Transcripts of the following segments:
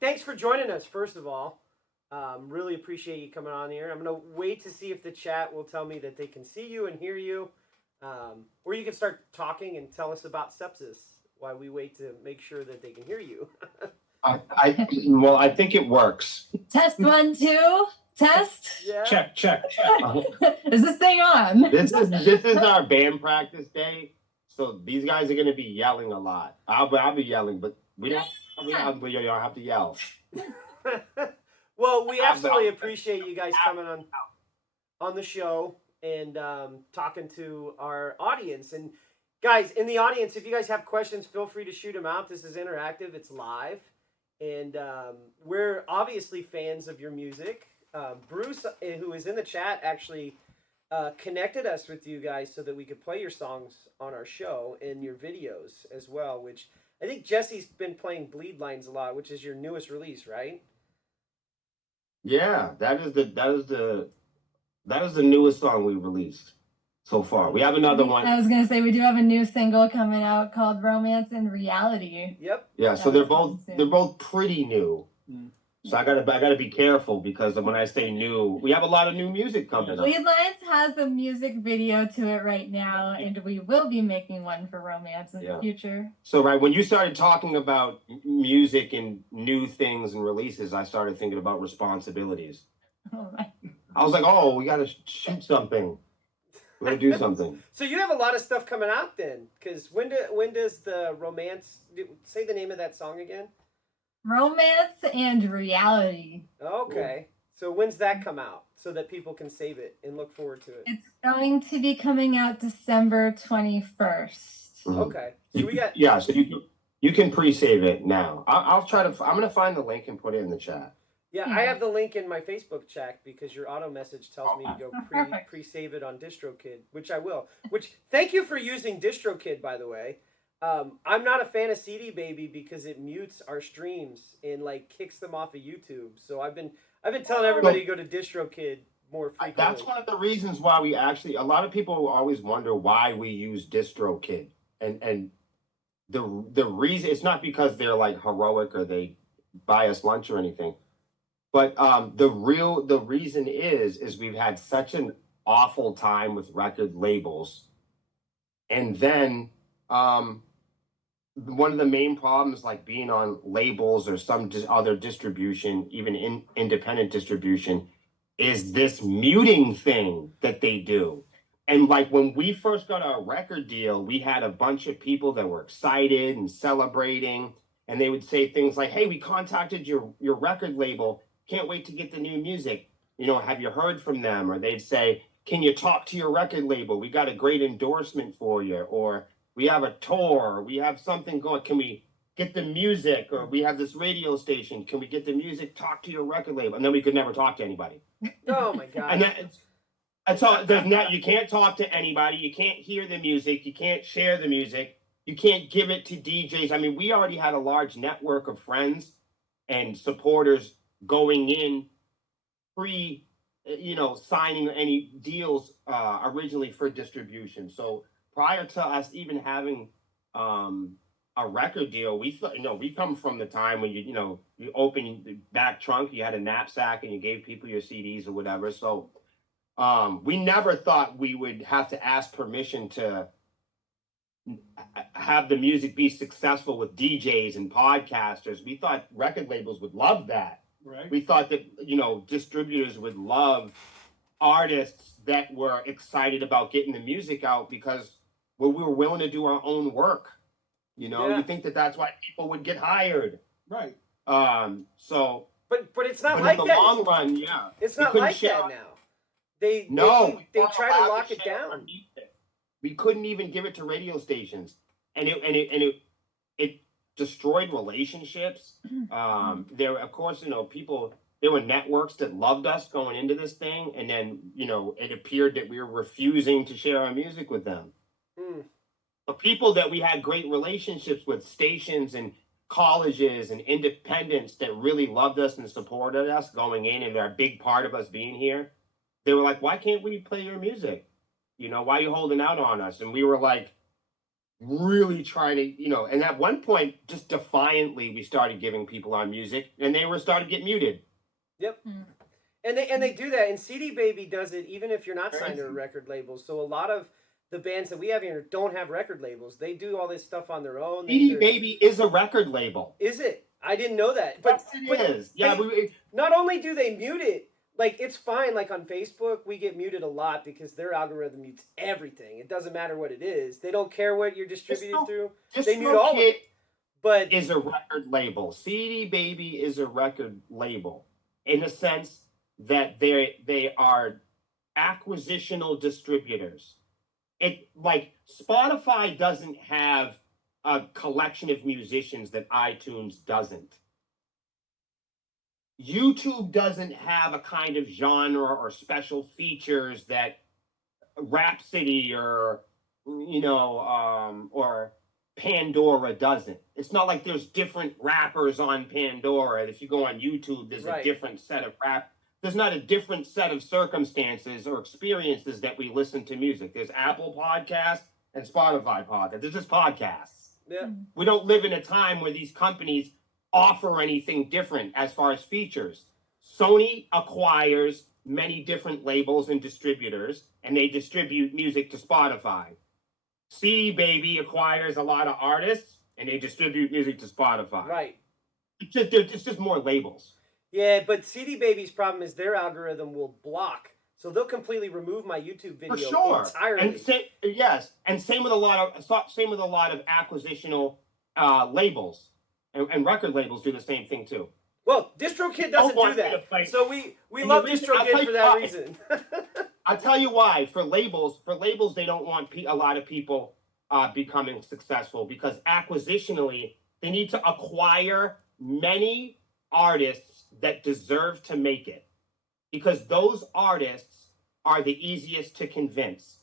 Thanks for joining us, first of all. Really appreciate you coming on here. I'm going to wait to see if the chat will tell me that they can see you and hear you. Or you can start talking and tell us about sepsis while we wait to make sure that they can hear you. I think it works. Test 1, 2. Test. Yeah. Check. Is this thing on? This is our band practice day, so these guys are going to be yelling a lot. I'll be yelling, but we don't have to yell. Well, we absolutely appreciate you guys coming on the show and talking to our audience. And guys, in the audience, if you guys have questions, feel free to shoot them out. This is interactive. It's live. And we're obviously fans of your music. Bruce, who is in the chat, actually connected us with you guys so that we could play your songs on our show and your videos as well, which I think Jesse's been playing Bleed Lines a lot, which is your newest release, right? Yeah, that is the newest song we released so far. We have another one. I was gonna say we do have a new single coming out called "Romance and Reality." Yep. Yeah, so they're both pretty new. So I gotta be careful because when I say new, we have a lot of new music coming up. Bleed Lines has a music video to it right now, and we will be making one for Romance in the future. So when you started talking about music and new things and releases, I started thinking about responsibilities. Oh my. I was like, oh, we gotta shoot something. We gotta do something. So you have a lot of stuff coming out then, because when does the Romance? Say the name of that song again. Romance and Reality. Okay. So when's that come out so that people can save it and look forward to it? It's going to be coming out December 21st. Okay. So we got so you can pre-save it now. I'm gonna find the link and put it in the chat. Yeah, I have the link in my Facebook chat because your auto message tells me to go pre-save it on DistroKid, which I will. Which thank you for using DistroKid, by the way. I'm not a fan of CD Baby because it mutes our streams and like kicks them off of YouTube. So I've been telling everybody to go to DistroKid more frequently. That's one of the reasons why we actually. A lot of people always wonder why we use DistroKid, and the reason it's not because they're like heroic or they buy us lunch or anything, but the reason is we've had such an awful time with record labels, and then one of the main problems, like being on labels or some other distribution, even independent distribution, is this muting thing that they do. And like when we first got our record deal, we had a bunch of people that were excited and celebrating, and they would say things like, "Hey, we contacted your record label. Can't wait to get the new music. Have you heard from them?" Or they'd say, "Can you talk to your record label? We got a great endorsement for you." Or we have a tour, we have something going. Can we get the music? Or we have this radio station. Can we get the music? Talk to your record label. And then we could never talk to anybody. Oh my God. And that's all. You can't talk to anybody. You can't hear the music. You can't share the music. You can't give it to DJs. I mean, we already had a large network of friends and supporters going in signing any deals originally for distribution. So prior to us even having a record deal, we come from the time when you open the back trunk, you had a knapsack and you gave people your CDs or whatever. So we never thought we would have to ask permission to have the music be successful with DJs and podcasters. We thought record labels would love that. Right. We thought that distributors would love artists that were excited about getting the music out because we were willing to do our own work. You think that's why people would get hired. Right. So. But it's not like that. In the long run, yeah. It's not like that now. They try to lock it down. We couldn't even give it to radio stations, and it destroyed relationships. There, of course, people. There were networks that loved us going into this thing, and then it appeared that we were refusing to share our music with them. The people that we had great relationships with, stations and colleges and independents that really loved us and supported us going in, and they're a big part of us being here. They were like, "Why can't we play your music? Why are you holding out on us?" And we were like, really try to, and at one point, just defiantly, we started giving people our music, and they were starting to get muted. Yep. And they do that, and CD Baby does it even if you're not signed to a Crazy. record label. So a lot of the bands that we have here don't have record labels. They do all this stuff on their own. CD Baby is a record label. Is it? I didn't know that. But Yes, it is. Yeah, not only do they mute it, like it's fine. Like on Facebook, we get muted a lot because their algorithm mutes everything. It doesn't matter what it is. They don't care what you're distributed through. They mute all of it. But is a record label. CD Baby is a record label in the sense that they are acquisitional distributors. It like Spotify doesn't have a collection of musicians that iTunes doesn't. YouTube doesn't have a kind of genre or special features that Rhapsody or or Pandora doesn't. It's not like there's different rappers on Pandora. If you go on YouTube, there's a different set of rap. There's not a different set of circumstances or experiences that we listen to music. There's Apple Podcasts and Spotify Podcasts. There's just podcasts. Yeah. We don't live in a time where these companies offer anything different as far as features. Sony acquires many different labels and distributors, and they distribute music to Spotify. CD Baby acquires a lot of artists, and they distribute music to Spotify. Right. It's just more labels. Yeah, but CD Baby's problem is their algorithm will block, so they'll completely remove my YouTube video entirely. And same with a lot of acquisitional labels, and record labels do the same thing too. Well, DistroKid doesn't do that, so we love DistroKid for that reason. I'll tell you why. For labels, they don't want a lot of people becoming successful because acquisitionally, they need to acquire many artists that deserve to make it, because those artists are the easiest to convince.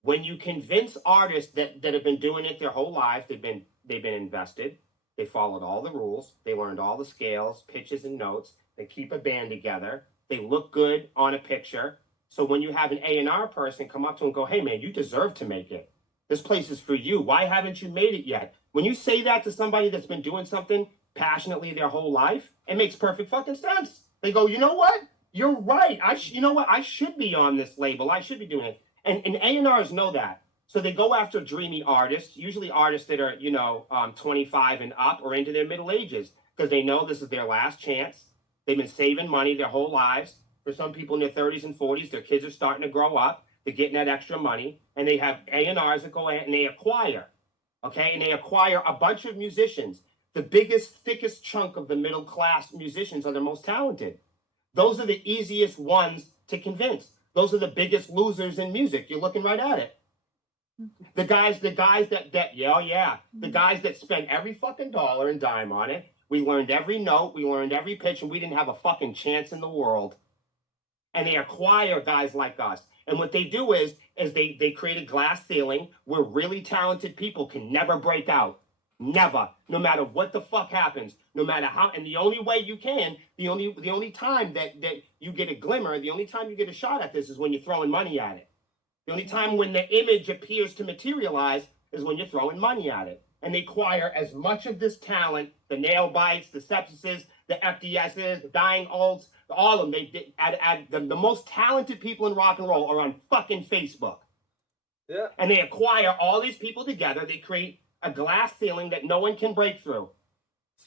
When you convince artists that have been doing it their whole life, they've been invested, they followed all the rules, they learned all the scales, pitches, and notes, they keep a band together, they look good on a picture. So when you have an A&R person come up to them and go, hey man, you deserve to make it. This place is for you. Why haven't you made it yet? When you say that to somebody that's been doing something passionately their whole life, it makes perfect fucking sense. They go, you know what? You're right. You know what? I should be on this label. I should be doing it. And A&Rs know that. So they go after dreamy artists, usually artists that are, 25 and up or into their middle ages, because they know this is their last chance. They've been saving money their whole lives. For some people in their 30s and 40s, their kids are starting to grow up. They're getting that extra money. And they have A&Rs that go in and they acquire. Okay? And they acquire a bunch of musicians. The biggest, thickest chunk of the middle class musicians are the most talented. Those are the easiest ones to convince. Those are the biggest losers in music. You're looking right at it. The guys that the guys that spent every fucking dollar and dime on it. We learned every note, we learned every pitch, and we didn't have a fucking chance in the world. And they acquire guys like us. And what they do is they create a glass ceiling where really talented people can never break out. Never. No matter what the fuck happens, no matter how, and the only way you can, the only time that you get a glimmer, the only time you get a shot at this is when you're throwing money at it. The only time when the image appears to materialize is when you're throwing money at it. And they acquire as much of this talent, the nail bites, the sepsises, the FDSs, the dying olds, all of them. The most talented people in rock and roll are on fucking Facebook. Yeah. And they acquire all these people together. They create a glass ceiling that no one can break through.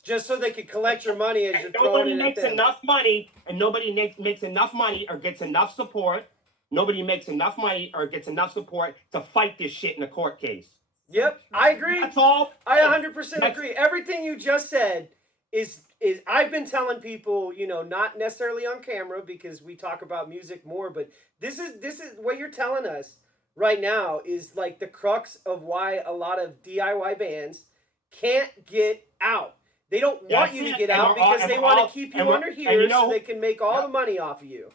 Just so they can collect your money as you're throwing Nobody it makes at them. enough money, and nobody makes enough money or gets enough support. Nobody makes enough money or gets enough support to fight this shit in a court case. Yep, I agree. That's all. I 100% agree. Everything you just said is I've been telling people, not necessarily on camera because we talk about music more, but this is what you're telling us right now is like the crux of why a lot of DIY bands can't get out. They don't want you to get out because they want to keep you under here so they can make all the money off of you.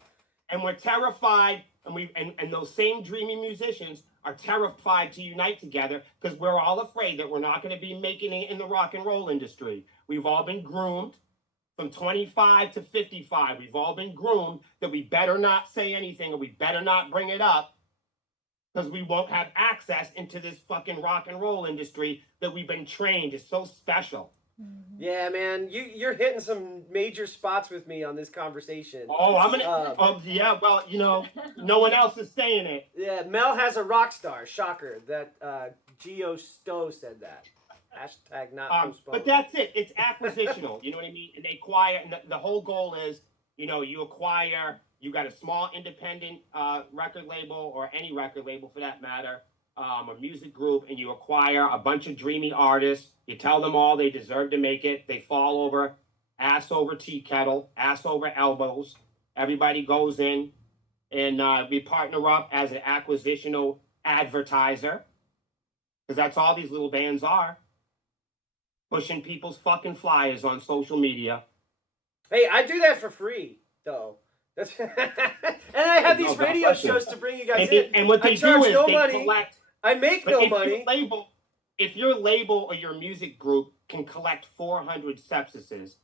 And we're terrified, and those same dreamy musicians are terrified to unite together because we're all afraid that we're not going to be making it in the rock and roll industry. We've all been groomed from 25 to 55. We've all been groomed that we better not say anything or we better not bring it up because we won't have access into this fucking rock and roll industry that we've been trained is so special. Yeah, man, you're hitting some major spots with me on this conversation. Oh, I'm gonna. Yeah. Well, no one else is saying it. Yeah, Mel has a rock star. Shocker. That Geo Stowe said that. Hashtag not postponed. But that's it. It's acquisitional. You know what I mean? And they acquire. And the whole goal is, you acquire. You got a small independent record label or any record label for that matter, a music group, and you acquire a bunch of dreamy artists. You tell them all they deserve to make it. They fall over, ass over tea kettle, ass over elbows. Everybody goes in, and we partner up as an acquisitional advertiser, because that's all these little bands are. Pushing people's fucking flyers on social media. Hey, I do that for free, though. That's and I have these radio shows to bring you guys in. And what they do is they collect. I make no money. If your label or your music group can collect 400 sepsisses,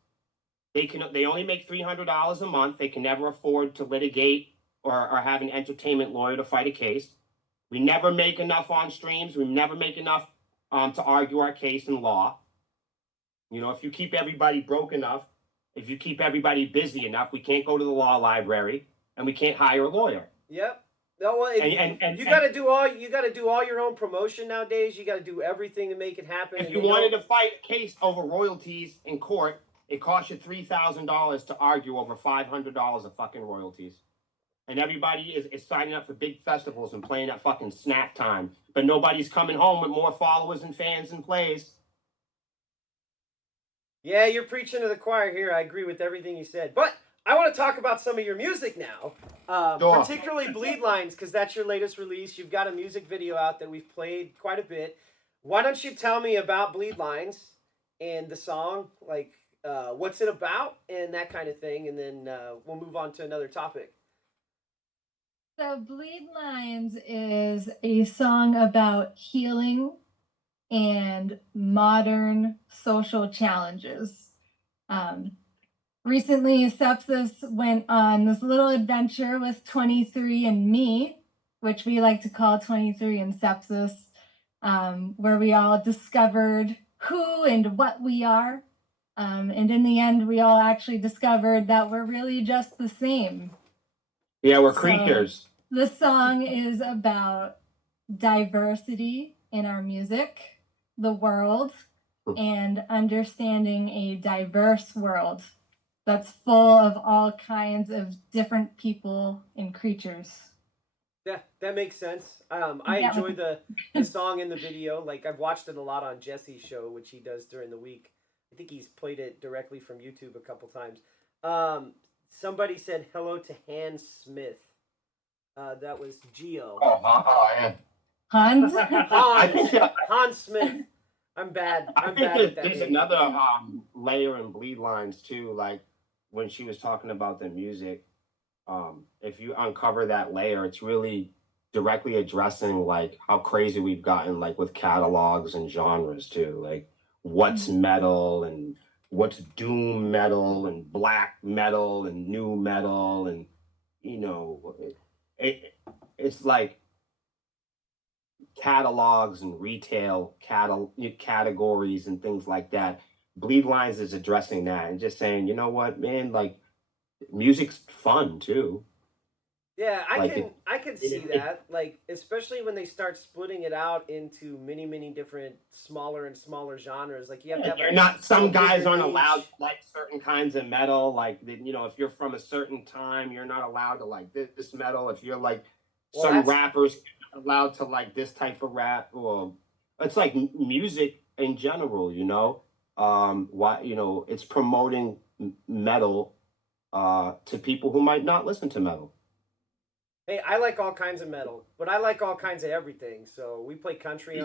they only make $300 a month. They can never afford to litigate or have an entertainment lawyer to fight a case. We never make enough on streams. We never make enough to argue our case in law. If you keep everybody broke enough, if you keep everybody busy enough, we can't go to the law library and we can't hire a lawyer. Yep. No, well, you got to do all your own promotion nowadays. You got to do everything to make it happen. If you wanted to fight a case over royalties in court, it costs you $3,000 to argue over $500 of fucking royalties. And everybody is signing up for big festivals and playing at fucking snack time, but nobody's coming home with more followers and fans and plays. Yeah, you're preaching to the choir here. I agree with everything you said. But I want to talk about some of your music now, particularly Bleed Lines, because that's your latest release. You've got a music video out that we've played quite a bit. Why don't you tell me about Bleed Lines and the song, like what's it about and that kind of thing, and then we'll move on to another topic. So Bleed Lines is a song about healing and modern social challenges. Recently, Sepsiss went on this little adventure with 23andMe, which we like to call 23 and Sepsiss, where we all discovered who and what we are. And in the end, we all actually discovered that we're really just the same. Yeah, we're creatures. The song is about diversity in our music, the world, and understanding a diverse world that's full of all kinds of different people and creatures. Yeah, that makes sense. I enjoy the song and the video. Like, I've watched it a lot on Jesse's show, which he does during the week. I think he's played it directly from YouTube a couple times. Somebody said hello to Hans Smith. That was Geo. Oh, yeah. Hans? Hans Smith. I'm bad. I think there's another layer in Bleed Lines too. Like when she was talking about the music, if you uncover that layer, it's really directly addressing like how crazy we've gotten, like with catalogs and genres too. Like what's metal and what's doom metal and black metal and new metal, and it's like catalogs and retail categories and things like that. Bleed Lines is addressing that and just saying, you know what, man, like music's fun too. Yeah, I can see that. Like, especially when they start splitting it out into many different smaller and smaller genres. Like you have to have. You're not. Some guys aren't allowed to like certain kinds of metal. Like if you're from a certain time, you're not allowed to like this metal. If you're like some rappers allowed to like this type of rap, or it's like music in general. It's promoting metal to people who might not listen to metal. Hey, I like all kinds of metal, but I like all kinds of everything. So we play country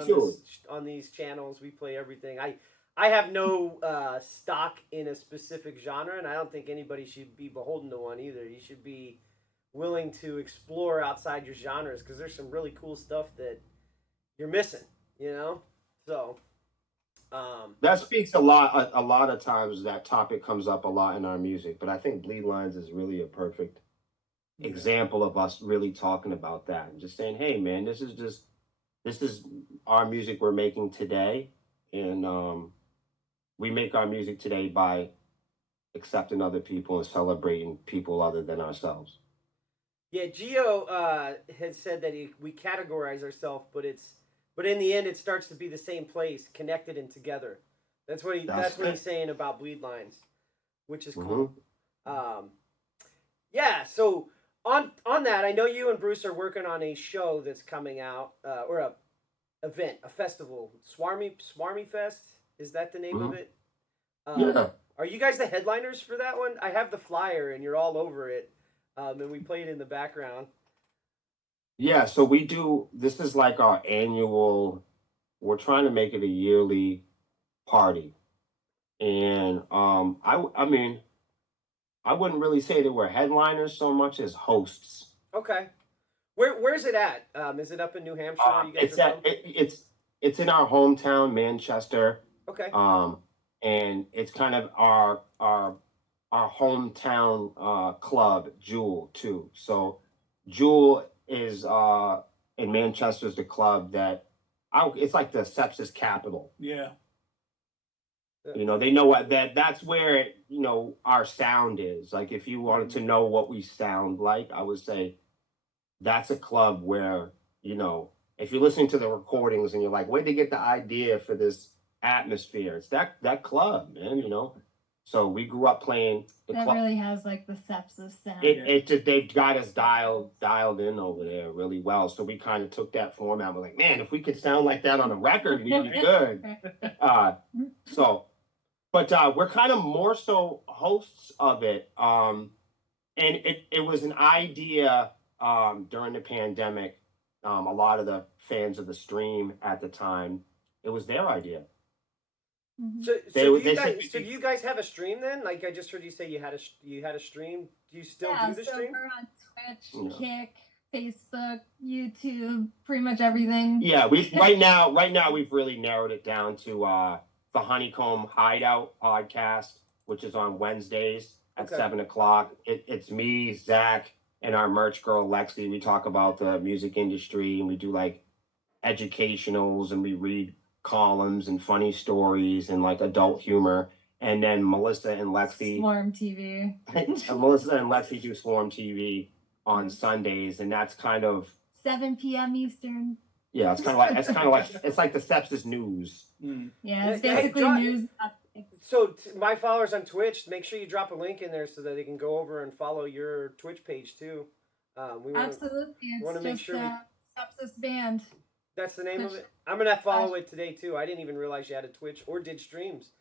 on these channels. We play everything. I have no stock in a specific genre, and I don't think anybody should be beholden to one either. You should be willing to explore outside your genres, because there's some really cool stuff that you're missing, So that speaks a lot. A lot of times that topic comes up a lot in our music, but I think Bleed Lines is really a perfect example of us really talking about that and just saying, hey man, this is our music we're making today. And we make our music today by accepting other people and celebrating people other than ourselves. Yeah, Gio had said that we categorize ourselves, but in the end it starts to be the same place, connected and together. That's what he's saying about Bleed Lines, which is cool. Yeah, so on that, I know you and Bruce are working on a show that's coming out, or a event, a festival, Swarmy Fest. Is that the name of it? Yeah. Are you guys the headliners for that one? I have the flyer, and you're all over it, and we play it in the background. Yeah, so we do. This is like our annual. We're trying to make it a yearly party, and I mean, I wouldn't really say that we're headliners so much as hosts. Okay. Where's it at? Is it up in New Hampshire? Where you guys are from? It's in our hometown, Manchester. Okay. And it's kind of our hometown club, Jewel, too. So Jewel is in Manchester's the club that it's like the sepsis capital. Yeah. You know, they know what that's where, you know, our sound is. Like if you wanted to know what we sound like, I would say that's a club where, you know, if you're listening to the recordings and you're like, where'd they get the idea for this atmosphere? It's that club, man, you know. So we grew up playing the That club. really has like the Sepsiss sound. It just they've got us dialed in over there really well. So we kind of took that format. We're like, man, if we could sound like that on a record, we'd be good. But we're kind of more so hosts of it. And it was an idea during the pandemic. A lot of the fans of the stream at the time, it was their idea. So do you guys have a stream then? Like I just heard you say you had a stream. Do you still do the stream? We're on Twitch, Kick, Facebook, YouTube, pretty much everything. Yeah, right now we've really narrowed it down to the Honeycomb Hideout podcast, which is on Wednesdays at 7:00. It's me, Zach, and our merch girl Lexi. We talk about the music industry and we do like educationals and we read columns and funny stories and like adult humor. And then Melissa and Lexi Swarm TV. Melissa and Lexi do Swarm TV on Sundays, and that's kind of 7 p.m. Eastern. Yeah, it's kind of like it's like the Sepsiss news. Yeah, it's basically news. So my followers on Twitch, make sure you drop a link in there so that they can go over and follow your Twitch page too. Absolutely, it's just Sepsiss Band. That's the name of it. I'm gonna follow it today too. I didn't even realize you had a Twitch or did streams.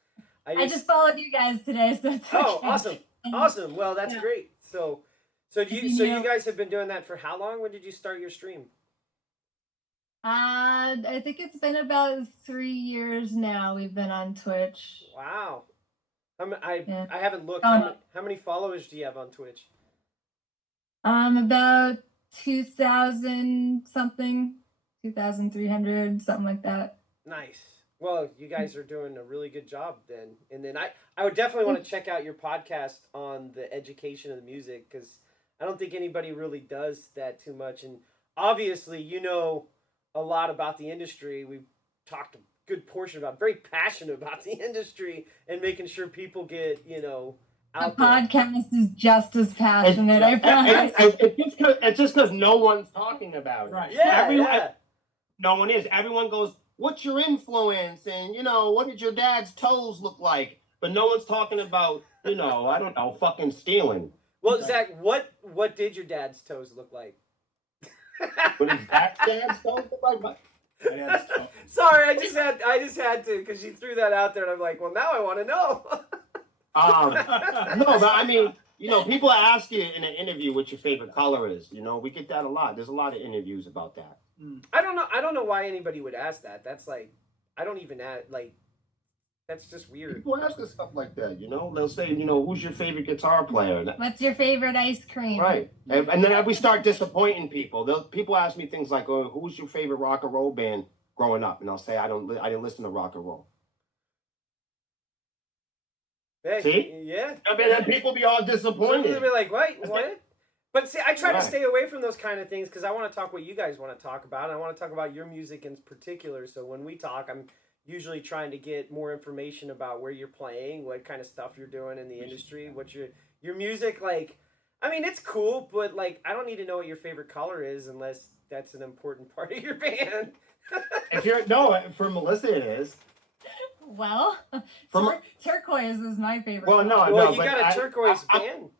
I just followed you guys today, so it's okay. Awesome. Well, that's great. So you guys have been doing that for how long? When did you start your stream? I think it's been about 3 years now. We've been on Twitch. Wow. I haven't looked. How many followers do you have on Twitch? About 2,000 something, 2,300, something like that. Nice. Well, you guys are doing a really good job then. And then I would definitely want to check out your podcast on the education of the music because I don't think anybody really does that too much. And obviously, you know a lot about the industry. We've talked a good portion about, very passionate about the industry and making sure people get, you know, out the podcast is just as passionate. I promise. It's just because no one's talking about it. Right. Yeah, No one is. Everyone goes, what's your influence? And, you know, what did your dad's toes look like? But no one's talking about, you know, I don't know, fucking stealing. Well, Zach, what did your dad's toes look like? What did Zach's dad's toes look like? Sorry, I just had to because you threw that out there, and I'm like, well, now I want to know. No, but I mean, you know, people ask you in an interview what your favorite color is. You know, we get that a lot. There's a lot of interviews about that. I don't know why anybody would ask that. That's like, I don't even ask, like, that's just weird. People ask us stuff like that, you know? They'll say, you know, who's your favorite guitar player? What's your favorite ice cream? Right. And then we start disappointing people. People ask me things like, oh, who's your favorite rock and roll band growing up? And I'll say, I didn't listen to rock and roll. Hey, see? Yeah. I mean, then people be all disappointed. They'll be like, what? But see, I try to Right. stay away from those kind of things because I want to talk what you guys want to talk about. And I want to talk about your music in particular. So when we talk, I'm usually trying to get more information about where you're playing, what kind of stuff you're doing in the industry, what your music like. I mean, it's cool, but like, I don't need to know what your favorite color is unless that's an important part of your band. If you're no, for Melissa it is. Well, From- turquoise is my favorite. Well, no, color. Well, no, you but got a turquoise I- band,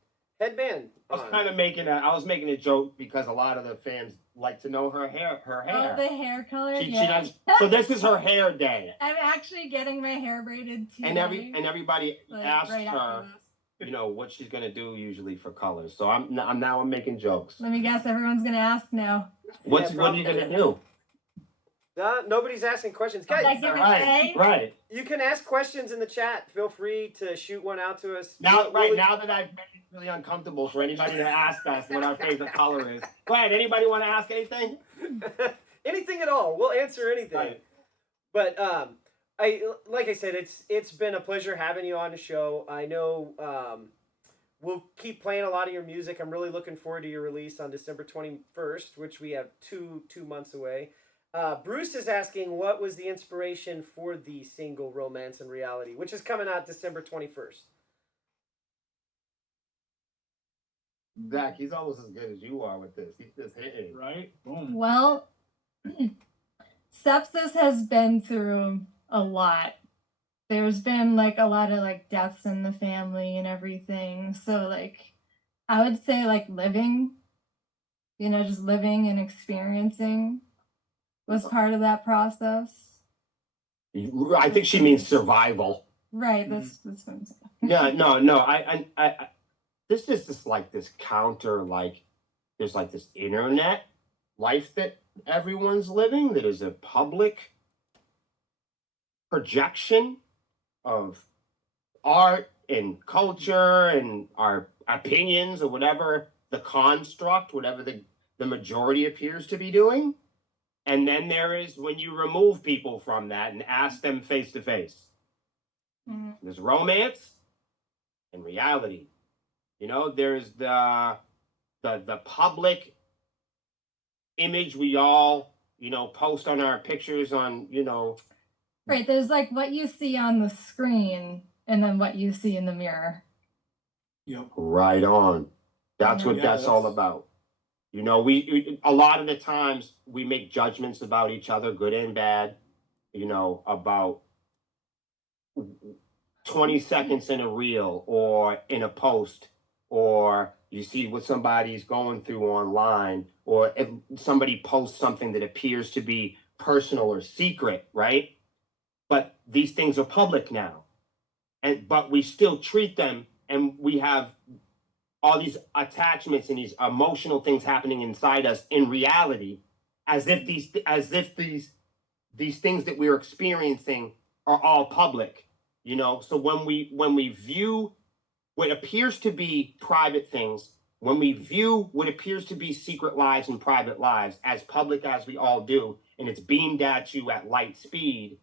headband. I was on. kind of I was making a joke because a lot of the fans like to know her hair. Oh, the hair color. She Yeah. does. So this is her hair day, I'm actually getting my hair braided today. and everybody like, asks right her, after this. you know, what she's gonna do usually for colors. So I'm making jokes. Let me guess. Everyone's gonna ask now. What are probably. you gonna do? Nobody's asking questions, guys. Like, give it Right, a- right. You can ask questions in the chat. Feel free to shoot one out to us. Now We'll- that I've made it really uncomfortable for anybody to ask us what our favorite color is. Go ahead. Anybody want to ask anything? anything at all. We'll answer anything. Right. But like I said, it's been a pleasure having you on the show. I know we'll keep playing a lot of your music. I'm really looking forward to your release on December 21st, which we have two months away. Bruce is asking what was the inspiration for the single Romance and Reality, which is coming out December 21st. Zach, he's almost as good as you are with this. He's just hitting. Right? Boom. Well, Sepsiss has been through a lot. There's been like a lot of like deaths in the family and everything. So like I would say like living, just living and experiencing was part of that process. I think she means survival. Right, that's what I'm saying. Yeah, no. I this is just like this counter, like there's like this internet life that everyone's living that is a public projection of art and culture and our opinions or whatever the construct, whatever the majority appears to be doing. And then there is when you remove people from that and ask them face to face. There's romance and reality. There's the public image we all, post on our pictures on, Right, there's like what you see on the screen and then what you see in the mirror. Yep. Right on. That's what Yeah, that's all about. We a lot of the times we make judgments about each other, good and bad, about 20 seconds in a reel or in a post, or you see what somebody's going through online, or if somebody posts something that appears to be personal or secret, right? But these things are public now. But we still treat them, and we have all these attachments and these emotional things happening inside us in reality, as if these things that we're experiencing are all public. So when we view what appears to be private things, when we view what appears to be secret lives and private lives as public as we all do, and it's beamed at you at light speed,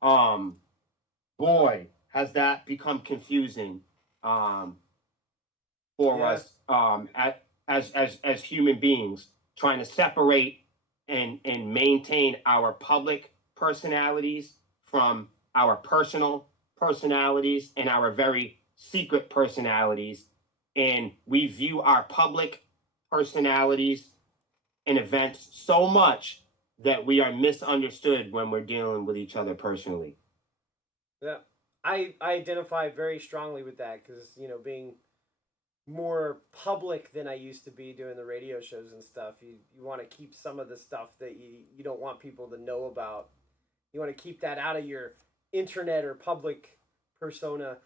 boy, has that become confusing for us as human beings, trying to separate and maintain our public personalities from our personal personalities and our very secret personalities. And we view our public personalities and events so much that we are misunderstood when we're dealing with each other personally. Yeah, I identify very strongly with that because being more public than I used to be doing the radio shows and stuff. You want to keep some of the stuff that you don't want people to know about. You want to keep that out of your internet or public persona.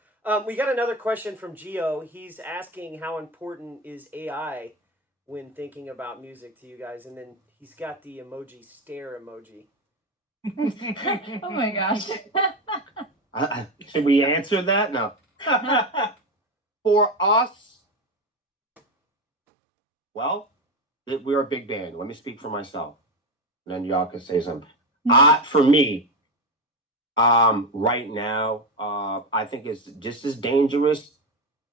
We got another question from Gio. He's asking how important is AI when thinking about music to you guys, and then he's got the emoji stare emoji. Oh my gosh. Should we answer that? No. For us, well, we're a big band. Let me speak for myself, and then y'all can say something. For me, right now, I think it's just as dangerous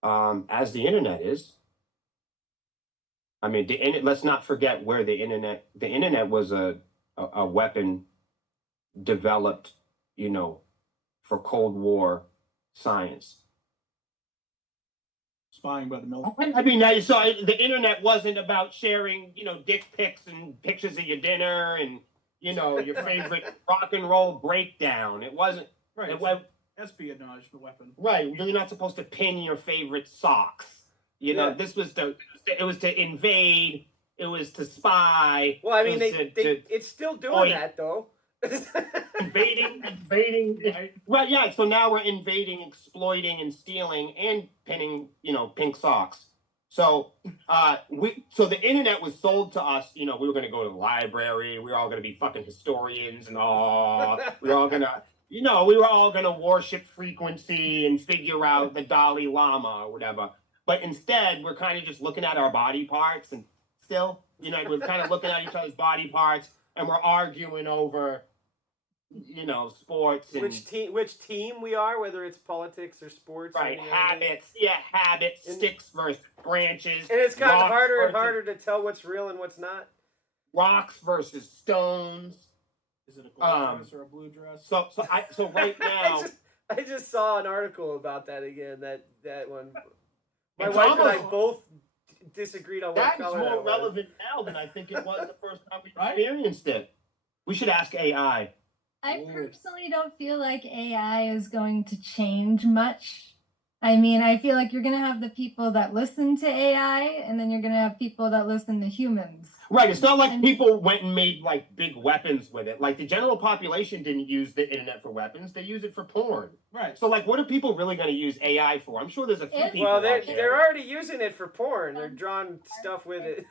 as the internet is. I mean, let's not forget where the internet was a weapon developed, for Cold War science. Spying by the military. I mean, so the internet wasn't about sharing, dick pics and pictures of your dinner and, your favorite rock and roll breakdown. It wasn't. Right. It was, espionage, the weapon. right. You're not supposed to pin your favorite socks. This was it was to invade. It was to spy. Well, I mean, it's still doing that though. invading. Right, yeah. So now we're invading, exploiting, and stealing, and pinning, pink socks. So, so the internet was sold to us. We were going to go to the library. We were all going to be fucking historians, and we were all gonna, we were all going to worship frequency and figure out the Dalai Lama or whatever. But instead, we're kind of just looking at our body parts, and still, we're kind of looking at each other's body parts, and we're arguing over, sports and which team we are, whether it's politics or sports. Right, or habits, sticks versus branches. And it's gotten harder and harder to tell what's real and what's not. Rocks versus stones. Is it a gold dress or a blue dress? So right now, I just saw an article about that again. That one. My wife and I both disagreed on what color. That is more relevant now than I think it was the first time we experienced it. We should ask AI. I personally don't feel like AI is going to change much. I mean, I feel like you're going to have the people that listen to AI, and then you're going to have people that listen to humans. Right. It's not like people went and made like big weapons with it. Like the general population didn't use the internet for weapons. They use it for porn. Right. So like, what are people really going to use AI for? I'm sure there's a few people. Well, they're already using it for porn. They're drawing stuff with it.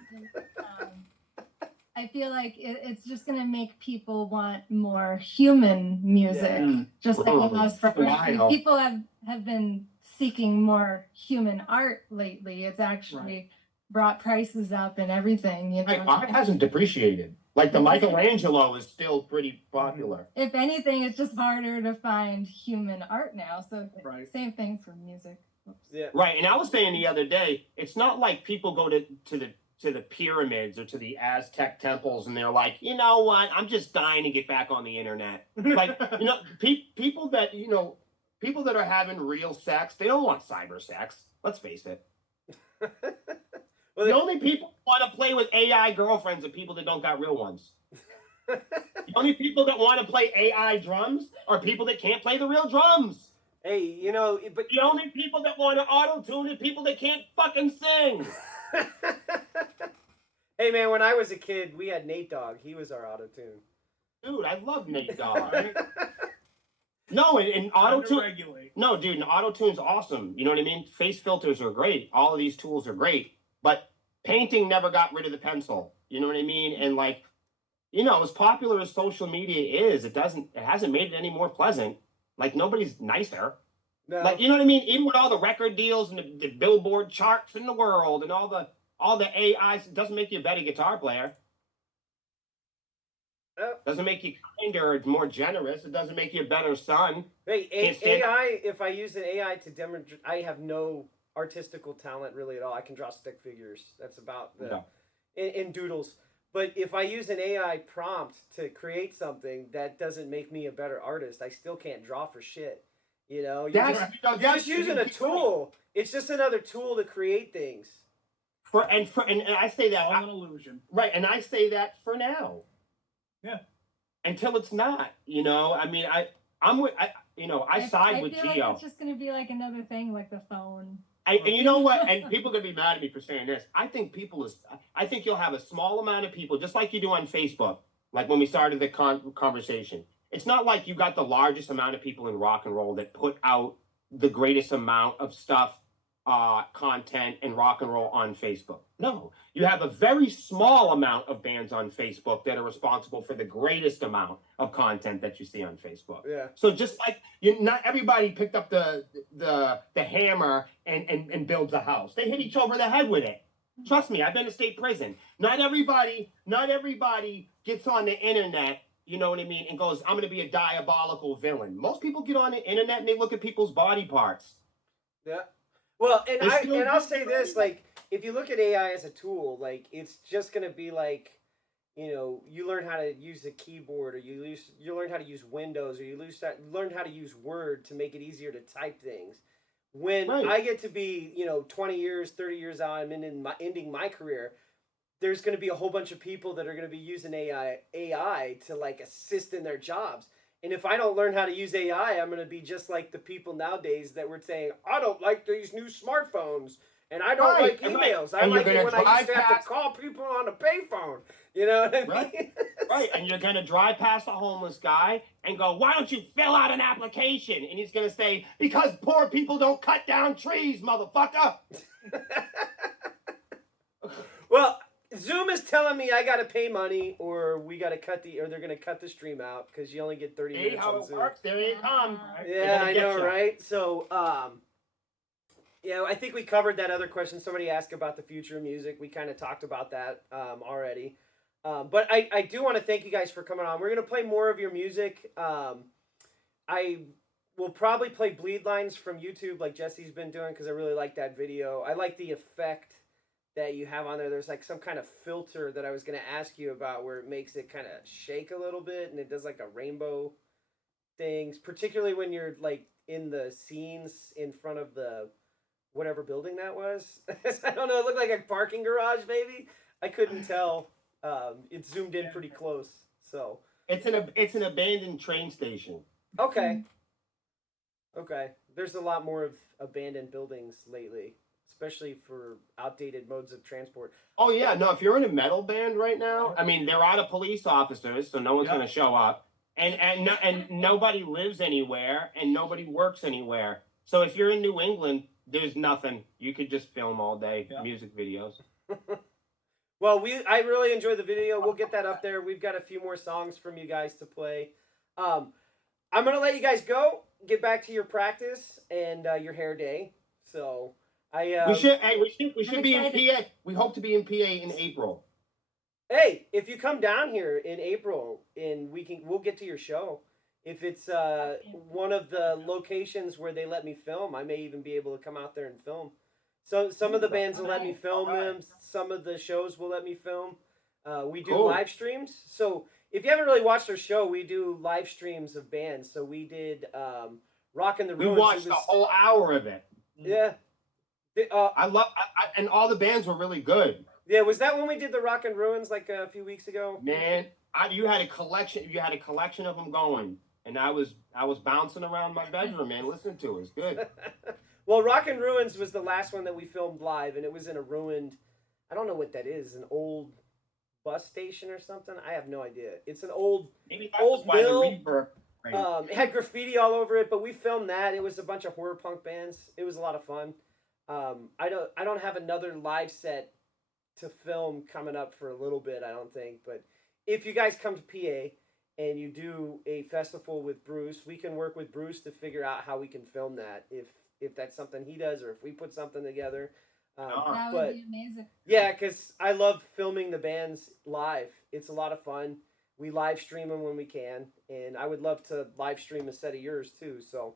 I feel like it's just going to make people want more human music, just like it was for people have been seeking more human art lately. It's actually brought prices up and everything. Art hasn't depreciated. Like the Michelangelo is still pretty popular. If anything, it's just harder to find human art now. So same thing for music. Oops. Yeah. Right. And I was saying the other day, it's not like people go to the pyramids or to the Aztec temples and they're like, you know what, I'm just dying to get back on the internet. Like, people that are having real sex, they don't want cyber sex. Let's face it. The only people who want to play with AI girlfriends are people that don't got real ones. The only people that want to play AI drums are people that can't play the real drums. Hey, but the only people that want to auto-tune are people that can't fucking sing. Hey man, when I was a kid, we had Nate Dogg. He was our auto-tune. Dude, I love Nate Dogg. No, and auto-tune. No, dude, and auto-tune's awesome. You know what I mean? Face filters are great. All of these tools are great. But painting never got rid of the pencil. You know what I mean? And like, as popular as social media is, it hasn't made it any more pleasant. Like nobody's nicer. No. Like, you know what I mean? Even with all the record deals and the Billboard charts in the world and all the AIs, it doesn't make you a better guitar player. Doesn't make you kinder or more generous. It doesn't make you a better son. Hey, AI, if I use an AI to demonstrate, I have no artistical talent really at all. I can draw stick figures. That's about in doodles. But if I use an AI prompt to create something, that doesn't make me a better artist. I still can't draw for shit. You're just using a tool. It's just another tool to create things. And I say that all an illusion. Right, and I say that for now. Yeah. Until it's not. I mean, I side with Geo. I feel like it's just going to be like another thing, like the phone. And you know what? And people are gonna be mad at me for saying this. I think you'll have a small amount of people, just like you do on Facebook. Like when we started the conversation, it's not like you got the largest amount of people in rock and roll that put out the greatest amount of stuff, content, and rock and roll on Facebook. No, you have a very small amount of bands on Facebook that are responsible for the greatest amount of content that you see on Facebook. Yeah. So just like not everybody picked up the hammer and builds a house. They hit each over the head with it. Trust me, I've been to state prison. Not everybody gets on the internet, you know what I mean, and goes, I'm going to be a diabolical villain. Most people get on the internet and they look at people's body parts. Yeah. Well, and I'll say this, like, if you look at AI as a tool, like it's just gonna be like, you learn how to use a keyboard, or you learn how to use Windows, or learn how to use Word to make it easier to type things. When Right. I get to be, 20 years, 30 years out, I'm ending my career. There's going to be a whole bunch of people that are going to be using AI to like assist in their jobs. And if I don't learn how to use AI, I'm going to be just like the people nowadays that were saying, I don't like these new smartphones, and I don't Right, like and emails. I and you're like it gonna when I used drive to have past- to call people on a payphone. You know what I mean? Right. Right, and you're gonna drive past a homeless guy and go, "Why don't you fill out an application?" And he's gonna say, "Because poor people don't cut down trees, motherfucker." Well, Zoom is telling me I got to pay money, or they're going to cut the stream out because you only get 30 See minutes how on it Zoom. works? There you come. Yeah, I get know, ya. right? So, I think we covered that other question. Somebody asked about the future of music. We kind of talked about that already. But I do want to thank you guys for coming on. We're going to play more of your music. I will probably play bleed lines from YouTube like Jesse's been doing because I really like that video. I like the effect that you have on there. There's like some kind of filter that I was going to ask you about where it makes it kind of shake a little bit, and it does like a rainbow things, particularly when you're like in the scenes in front of the whatever building that was. I don't know. It looked like a parking garage, maybe. I couldn't tell. It zoomed in pretty close. So It's an abandoned train station. okay. There's a lot more of abandoned buildings lately, especially for outdated modes of transport. Oh yeah, no. If you're in a metal band right now, I mean, they're out of police officers, so no one's Yep. gonna show up, and nobody lives anywhere, and nobody works anywhere. So if you're in New England, there's nothing. You could just film all day, Yeah. music videos. Well, I really enjoyed the video. We'll get that up there. We've got a few more songs from you guys to play. I'm gonna let you guys go. Get back to your practice and your hair day. So we should be in excited. PA. We hope to be in PA in April. Hey, if you come down here in April, and we'll get to your show. If it's one of the locations where they let me film, I may even be able to come out there and film. So some of the bands will let me film them. Some of the shows will let me film. We do Cool. live streams. So if you haven't really watched our show, we do live streams of bands. So we did Rock in the We Ruins. watched the whole hour of it. Yeah. And all the bands were really good. Yeah, was that when we did the Rock and Ruins like a few weeks ago? Man, you had a collection. You had a collection of them going, and I was bouncing around my bedroom, man, listening to it. It's good. Well, Rock and Ruins was the last one that we filmed live, and it was in a ruined, I don't know what that is, an old bus station or something. I have no idea. It's an old Maybe that was why the mill. reverb. Right. It had graffiti all over it, but we filmed that. It was a bunch of horror punk bands. It was a lot of fun. I don't have another live set to film coming up for a little bit, I don't think. But if you guys come to PA and you do a festival with Bruce, we can work with Bruce to figure out how we can film that. If that's something he does, or if we put something together. That would But be amazing. yeah, because I love filming the bands live. It's a lot of fun. We live stream them when we can, and I would love to live stream a set of yours too. So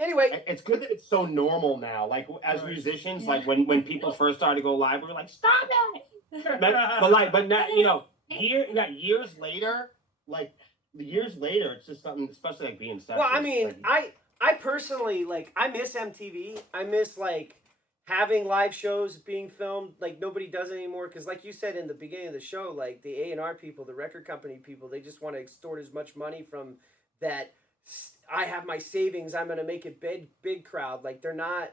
anyway, It's good that it's so normal now. Like as Right. musicians, Yeah. like when people first started to go live, we were like, "Stop it!" But now, years later, it's just something, especially like being Sepsiss. well, I mean, like, I personally like I miss MTV. I miss like having live shows being filmed. Like nobody does it anymore because, like you said in the beginning of the show, like the A&R people, the record company people, they just want to extort as much money from that. I have my savings. I'm gonna make it big crowd. Like they're not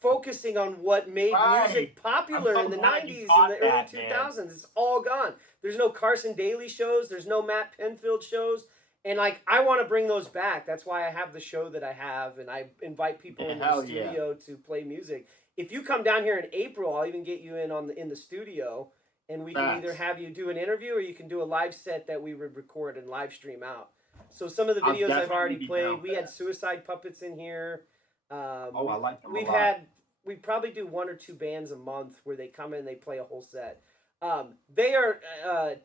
focusing on what made Right. music popular I'm so in the glad you 90s caught and the early that, man. 2000s. It's all gone. There's no Carson Daly shows. There's no Matt Penfield shows. And like I want to bring those back. That's why I have the show that I have, and I invite people Yeah, in the hell yeah. studio to play music. If you come down here in April, I'll even get you in the studio, and we can Facts. either have you do an interview or you can do a live set that we would record and live stream out. So some of the I'll videos I've definitely already be played. down for We had that. Suicide Puppets in here. Oh, I like them a We've lot. we probably do one or two bands a month where they come in and they play a whole set. They are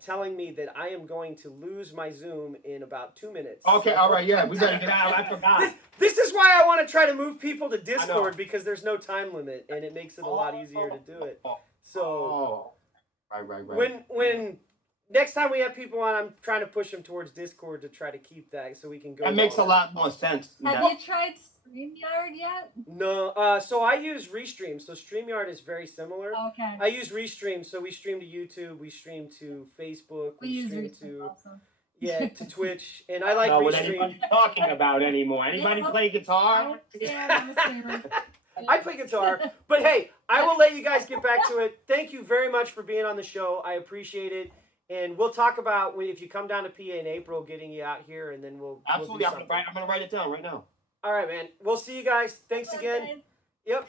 telling me that I am going to lose my Zoom in about 2 minutes. Okay, all right, yeah, we gotta get out. I forgot. This is why I want to try to move people to Discord, because there's no time limit and it makes it a lot easier to do it. So right. when next time we have people on, I'm trying to push them towards Discord to try to keep that so we can go. That makes a lot more sense. Have you tried StreamYard yet? No, so I use Restream. So StreamYard is very similar. Okay. I use Restream, so we stream to YouTube, we stream to Facebook, We use stream Restream also. Yeah, to Twitch, and I like know what Restream. anybody's talking about anymore. Anybody play guitar? I'm a streamer. I play guitar, but hey, I will let you guys get back to it. Thank you very much for being on the show. I appreciate it, and we'll talk about if you come down to PA in April, getting you out here, and then we'll Absolutely, We'll do I'm gonna write it down right now. All right, man. We'll see you guys. Thanks again. Yep.